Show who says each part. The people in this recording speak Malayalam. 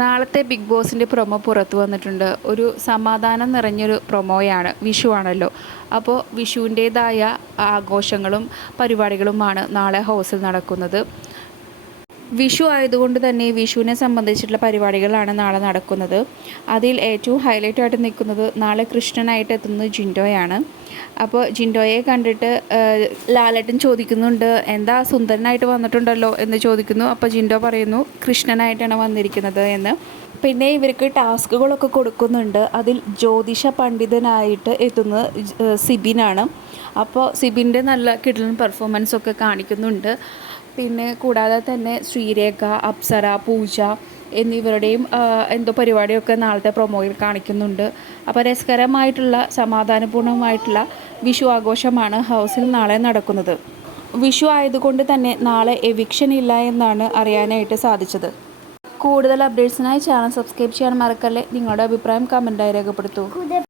Speaker 1: നാളത്തെ ബിഗ് ബോസിന്റെ പ്രൊമോ പുറത്തു വന്നിട്ടുണ്ട്. ഒരു സമാധാനം നിറഞ്ഞൊരു പ്രൊമോയാണ് വിഷു ആണല്ലോ. അപ്പോൾ വിഷുവിന്റേതായ ആഘോഷങ്ങളും പരിപാടികളുമാണ് നാളെ ഹൗസിൽ നടക്കുന്നത്. വിഷു ആയതുകൊണ്ട് തന്നെ വിഷുവിനെ സംബന്ധിച്ചിട്ടുള്ള പരിപാടികളാണ് നാളെ നടക്കുന്നത്. അതിൽ ഏറ്റവും ഹൈലൈറ്റ് ആയിട്ട് നിൽക്കുന്നത് നാളെ കൃഷ്ണനായിട്ട് എത്തുന്നത് ജിൻഡോയാണ്. അപ്പോൾ ജിൻഡോയെ കണ്ടിട്ട് ലാലട്ടൻ ചോദിക്കുന്നുണ്ട് എന്താ സുന്ദരനായിട്ട് വന്നിട്ടുണ്ടല്ലോ? എന്ന് ചോദിക്കുന്നു. അപ്പോൾ ജിൻഡോ പറയുന്നു കൃഷ്ണനായിട്ടാണ് വന്നിരിക്കുന്നത് എന്ന്. പിന്നെ ഇവർക്ക് ടാസ്കുകളൊക്കെ കൊടുക്കുന്നുണ്ട്. അതിൽ ജ്യോതിഷ പണ്ഡിതനായിട്ട് എത്തുന്നത് സിബിനാണ്. അപ്പോൾ സിബിന്റെ നല്ല കിടലൻ പെർഫോമൻസ് ഒക്കെ കാണിക്കുന്നുണ്ട്. പിന്നെ കൂടാതെ തന്നെ ശ്രീരേഖ അപ്സര പൂജ എന്നിവരുടെയും എന്തോ പരിപാടിയൊക്കെ നാളത്തെ പ്രൊമോയിൽ കാണിക്കുന്നുണ്ട്. അപ്പോൾ രസകരമായിട്ടുള്ള സമാധാനപൂർണമായിട്ടുള്ള വിഷു ആഘോഷമാണ് ഹൗസിൽ നാളെ നടക്കുന്നത്. വിഷു ആയതുകൊണ്ട് തന്നെ നാളെ എവിക്ഷൻ ഇല്ല എന്നാണ് അറിയാനായിട്ട് സാധിച്ചത്. കൂടുതൽ അപ്ഡേറ്റ്സിനായി ചാനൽ സബ്സ്ക്രൈബ് ചെയ്യാൻ മറക്കല്ലേ? നിങ്ങളുടെ അഭിപ്രായം കമന്റായി രേഖപ്പെടുത്തൂ.